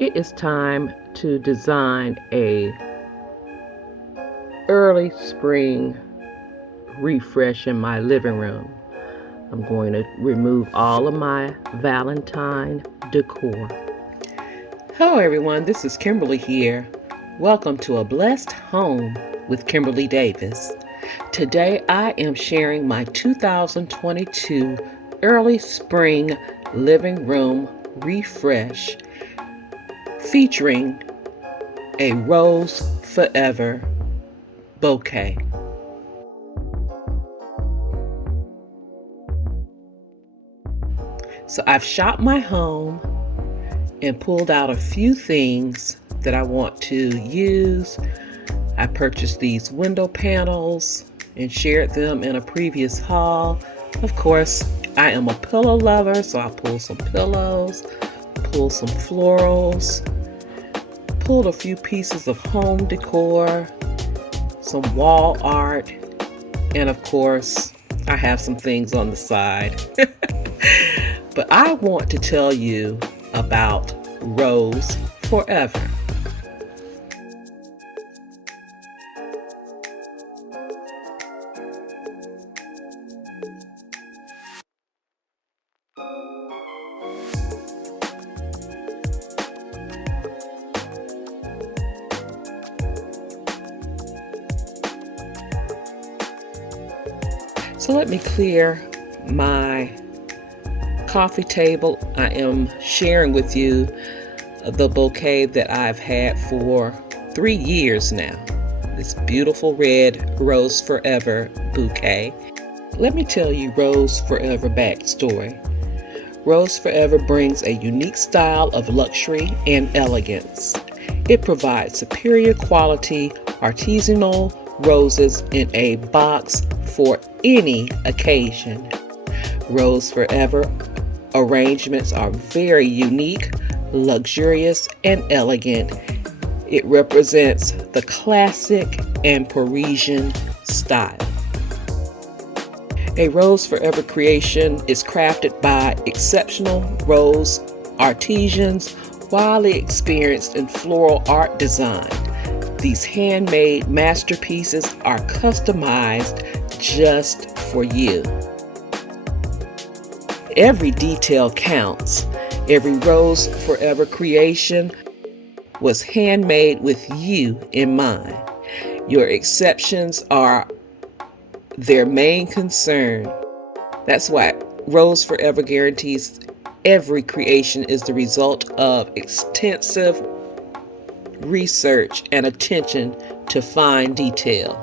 It is time to design a early spring refresh in my living room. I'm going to remove all of my Valentine decor. Hello everyone, this is Kimberly here. Welcome to A Blessed Home with Kimberly Davis. Today I am sharing my 2022 early spring living room refresh featuring a Rose Forever bouquet. So I've shopped my home and pulled out a few things that I want to use. I purchased these window panels and shared them in a previous haul. Of course, I am a pillow lover, so I pulled some pillows, pulled some florals, pulled a few pieces of home decor, some wall art, and of course, I have some things on the side. But I want to tell you about Rose Forever. So let me clear my coffee table. I am sharing with you the bouquet that I've had for 3 years now. This beautiful red Rose Forever bouquet. Let me tell you Rose Forever backstory. Rose Forever brings a unique style of luxury and elegance. It provides superior quality artisanal roses in a box for any occasion. Rose Forever arrangements are very unique, luxurious, and elegant. It represents the classic and Parisian style. A Rose Forever creation is crafted by exceptional rose artisans, widely experienced in floral art design. These handmade masterpieces are customized just for you. Every detail counts. Every Rose Forever creation was handmade with you in mind. Your exceptions are their main concern. That's why Rose Forever guarantees every creation is the result of extensive research and attention to fine detail.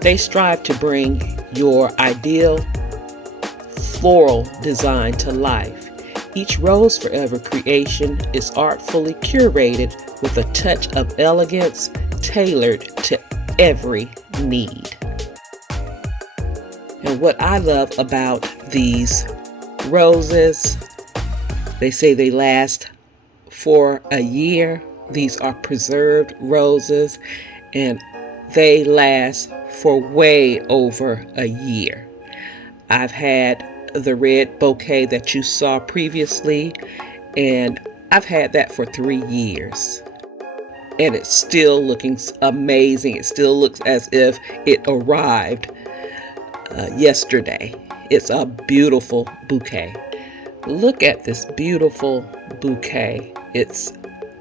They strive to bring your ideal floral design to life. Each Rose Forever creation is artfully curated with a touch of elegance tailored to every need. And what I love about these roses, they say they last for a year. These are preserved roses and they last for way over a year. I've had the red bouquet that you saw previously, and I've had that for 3 years. And it's still looking amazing. It still looks as if it arrived yesterday. It's a beautiful bouquet. Look at this beautiful bouquet. It's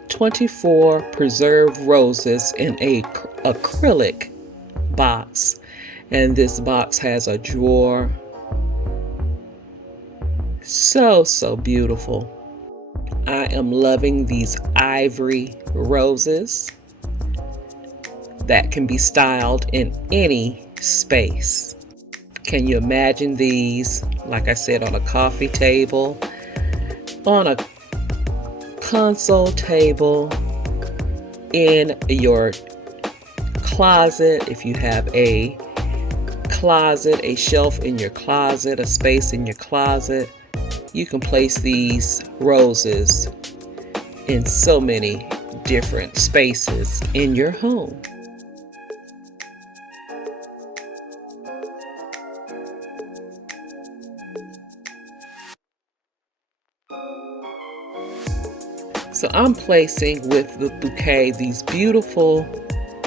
24 preserved roses in a acrylic box, and this box has a drawer. So beautiful. I am loving these ivory roses that can be styled in any space. Can you imagine these, like I said, on a coffee table, on a console table, in your closet, if you have a closet, a shelf in your closet, a space in your closet, you can place these roses in so many different spaces in your home. So I'm placing with the bouquet these beautiful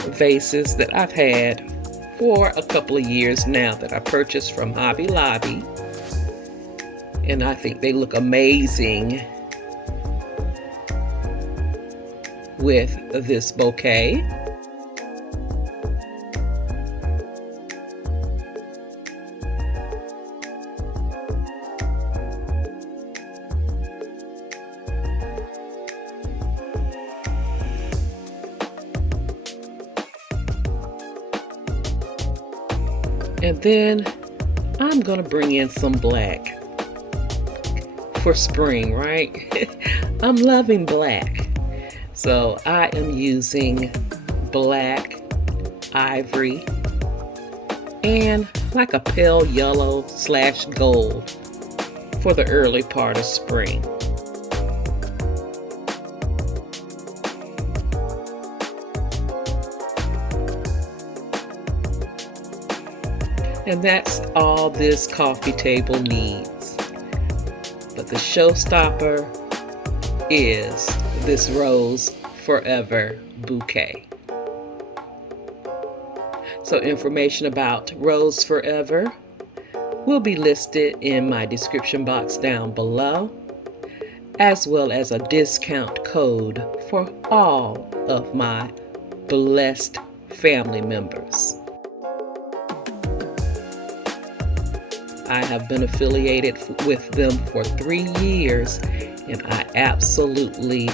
vases that I've had for a couple of years now that I purchased from Hobby Lobby. And I think they look amazing with this bouquet. And then I'm gonna bring in some black for spring, right? I'm loving black. So I am using black ivory and like a pale yellow / gold for the early part of spring. And that's all this coffee table needs. But the showstopper is this Rose Forever bouquet. So information about Rose Forever will be listed in my description box down below, as well as a discount code for all of my blessed family members. I have been affiliated with them for 3 years, and I absolutely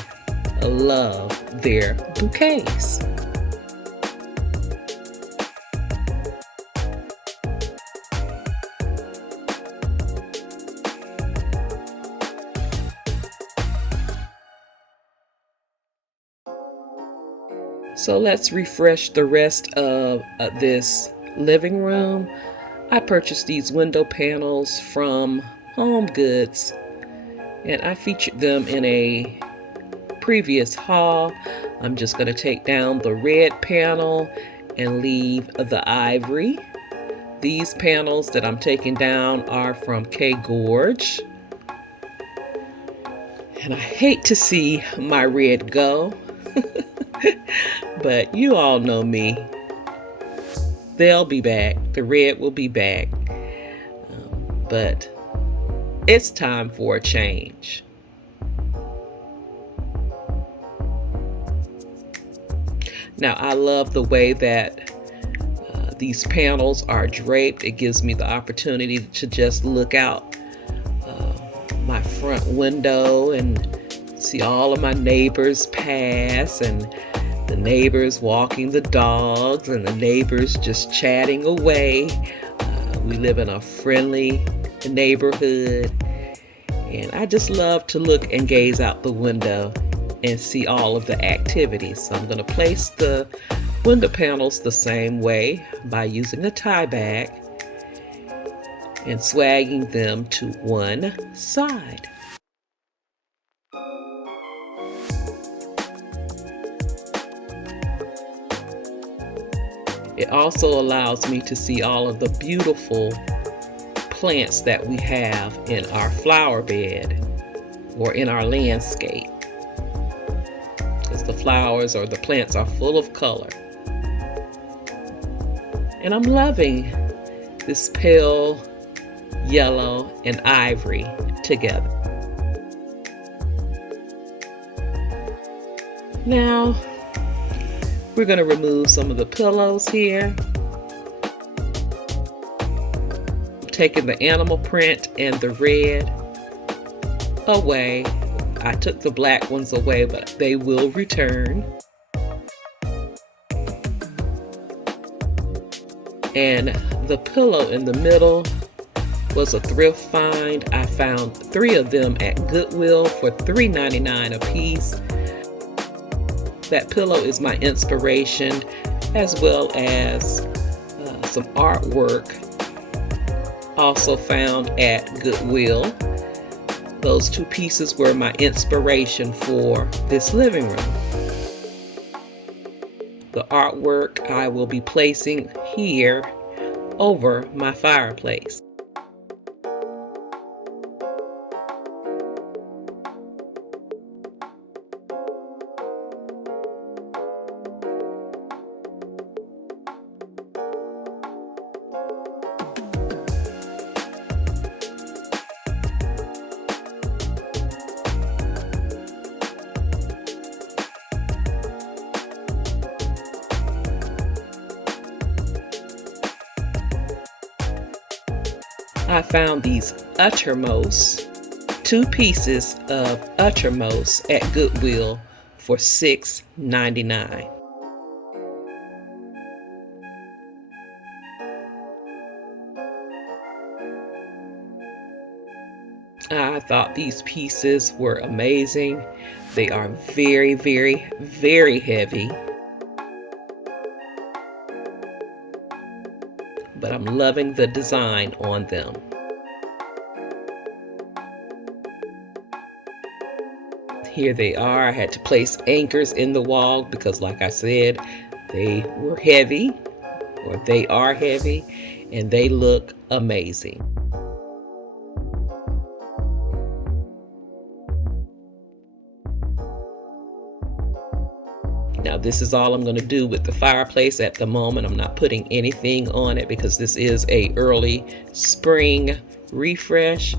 love their bouquets. So let's refresh the rest of this living room. I purchased these window panels from Home Goods, and I featured them in a previous haul. I'm just going to take down the red panel and leave the ivory. These panels that I'm taking down are from K Gorge. And I hate to see my red go, but you all know me. They'll be back. The red will be back. But it's time for a change. Now, I love the way that these panels are draped. It gives me the opportunity to just look out my front window and see all of my neighbors pass, and the neighbors walking the dogs, and the neighbors just chatting away. We live in a friendly neighborhood, and I just love to look and gaze out the window and see all of the activities. So I'm going to place the window panels the same way by using a tie bag and swagging them to one side. It also allows me to see all of the beautiful plants that we have in our flower bed or in our landscape, because the flowers or the plants are full of color. And I'm loving this pale yellow and ivory together. Now, we're going to remove some of the pillows here. Taking the animal print and the red away. I took the black ones away, but they will return. And the pillow in the middle was a thrift find. I found 3 of them at Goodwill for $3.99 a piece. That pillow is my inspiration, as well as some artwork also found at Goodwill. Those 2 pieces were my inspiration for this living room. The artwork I will be placing here over my fireplace. I found these Uttermost, 2 pieces of Uttermost at Goodwill for $6.99. I thought these pieces were amazing. They are very, very, very heavy. But I'm loving the design on them. Here they are. I had to place anchors in the wall because, like I said, they were heavy, or they are heavy, and they look amazing. Now this is all I'm going to do with the fireplace at the moment. I'm not putting anything on it because this is a early spring refresh.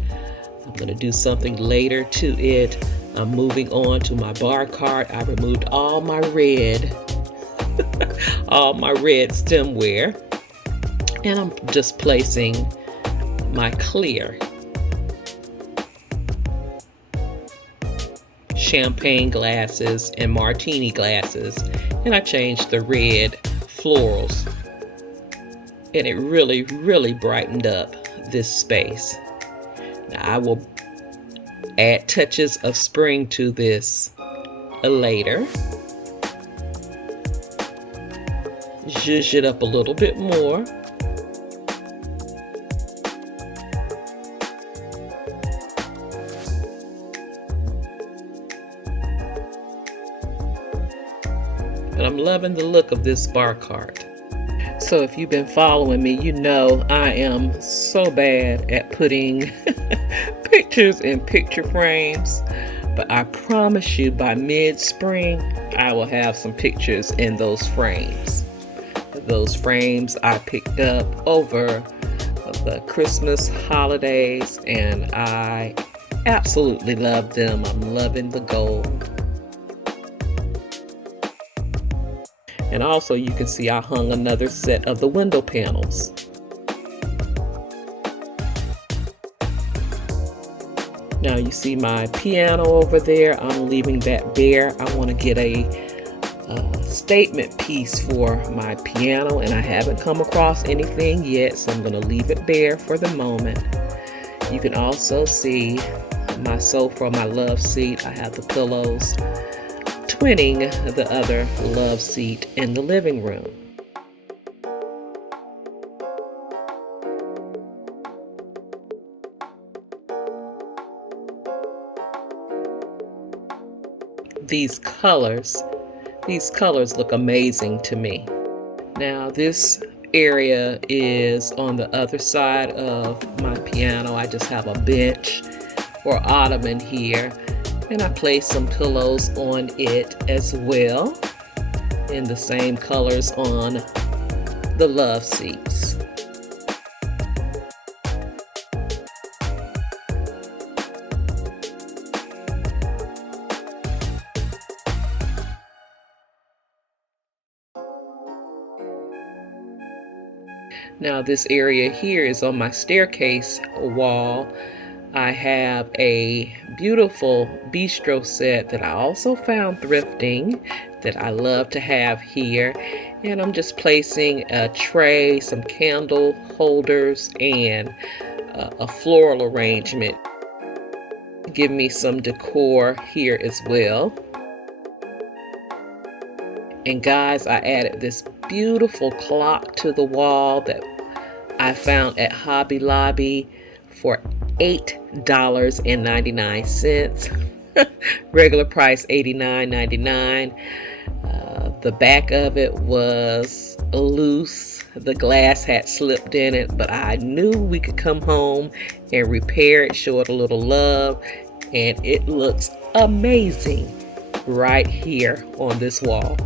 I'm going to do something later to it. I'm moving on to my bar cart. I removed all my red, all my red stemware, and I'm just placing my clear champagne glasses and martini glasses, and I changed the red florals, and it really, really brightened up this space. Now I will add touches of spring to this later. Zhuzh it up a little bit more. But I'm loving the look of this bar cart. So if you've been following me, you know I am so bad at putting pictures in picture frames. But I promise you by mid-spring, I will have some pictures in those frames. Those frames I picked up over the Christmas holidays, and I absolutely love them. I'm loving the gold. And also you can see I hung another set of the window panels. Now you see my piano over there. I'm leaving that bare. I want to get a statement piece for my piano, and I haven't come across anything yet, so I'm going to leave it bare for the moment. You can also see my sofa, my love seat. I have the pillows twinning the other love seat in the living room. These colors look amazing to me. Now this area is on the other side of my piano. I just have a bench or ottoman here, and I place some pillows on it as well, in the same colors on the love seats. Now this area here is on my staircase wall. I have a beautiful bistro set that I also found thrifting that I love to have here. And I'm just placing a tray, some candle holders, and a floral arrangement. Give me some decor here as well. And guys, I added this beautiful clock to the wall that I found at Hobby Lobby for $8.99. Regular price $89.99. The back of it was loose. The glass had slipped in it, but I knew we could come home and repair it, show it a little love, and it looks amazing right here on this wall.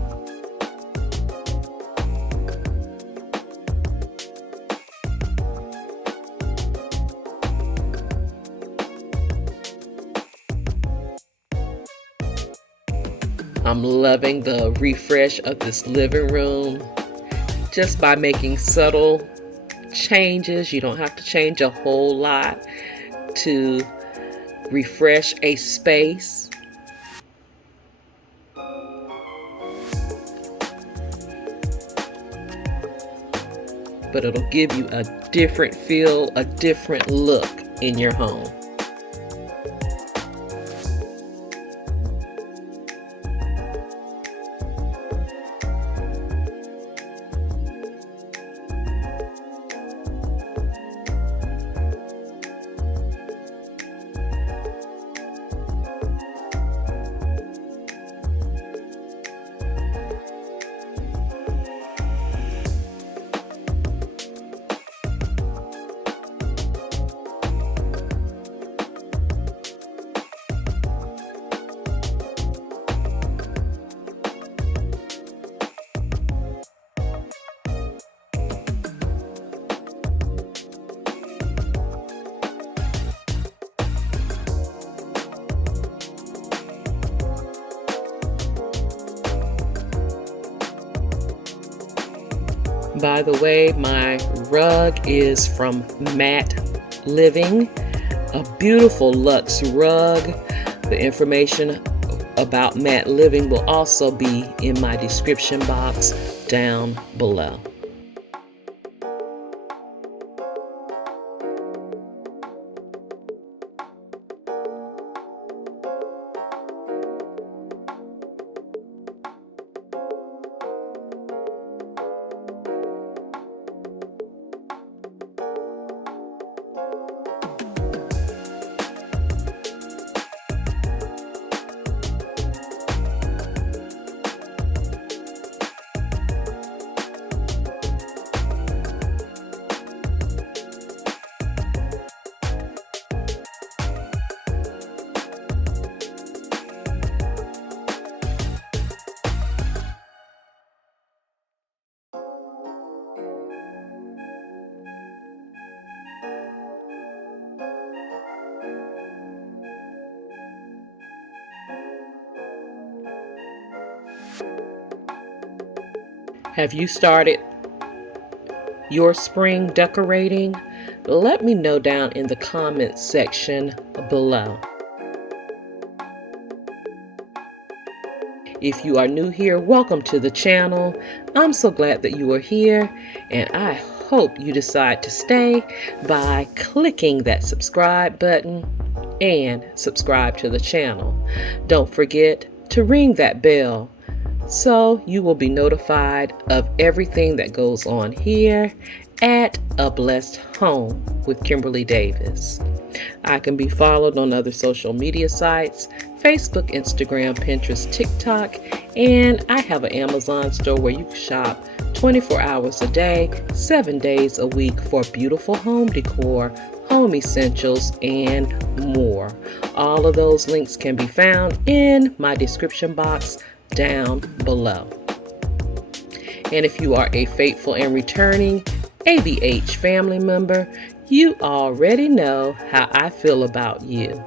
I'm loving the refresh of this living room just by making subtle changes. You don't have to change a whole lot to refresh a space. But it'll give you a different feel, a different look in your home. By the way, my rug is from MatLiving, a beautiful luxe rug. The information about MatLiving will also be in my description box down below. Have you started your spring decorating? Let me know down in the comments section below. If you are new here, welcome to the channel. I'm so glad that you are here, and I hope you decide to stay by clicking that subscribe button and subscribe to the channel. Don't forget to ring that bell so you will be notified of everything that goes on here at A Blessed Home with Kimberly Davis. I can be followed on other social media sites, Facebook, Instagram, Pinterest, TikTok, and I have an Amazon store where you can shop 24 hours a day, 7 days a week for beautiful home decor, home essentials, and more. All of those links can be found in my description box down below. And if you are a faithful and returning ABH family member, you already know how I feel about you.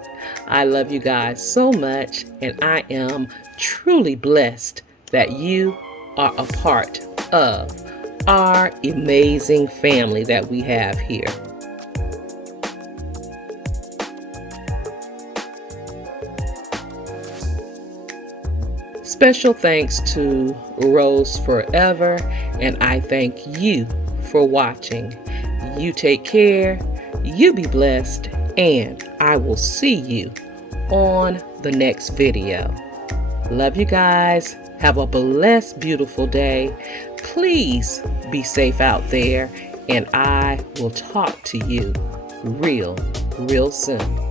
I love you guys so much, and I am truly blessed that you are a part of our amazing family that we have here. Special thanks to Rose Forever, and I thank you for watching. You take care, you be blessed, and I will see you on the next video. Love you guys. Have a blessed, beautiful day. Please be safe out there, and I will talk to you real soon.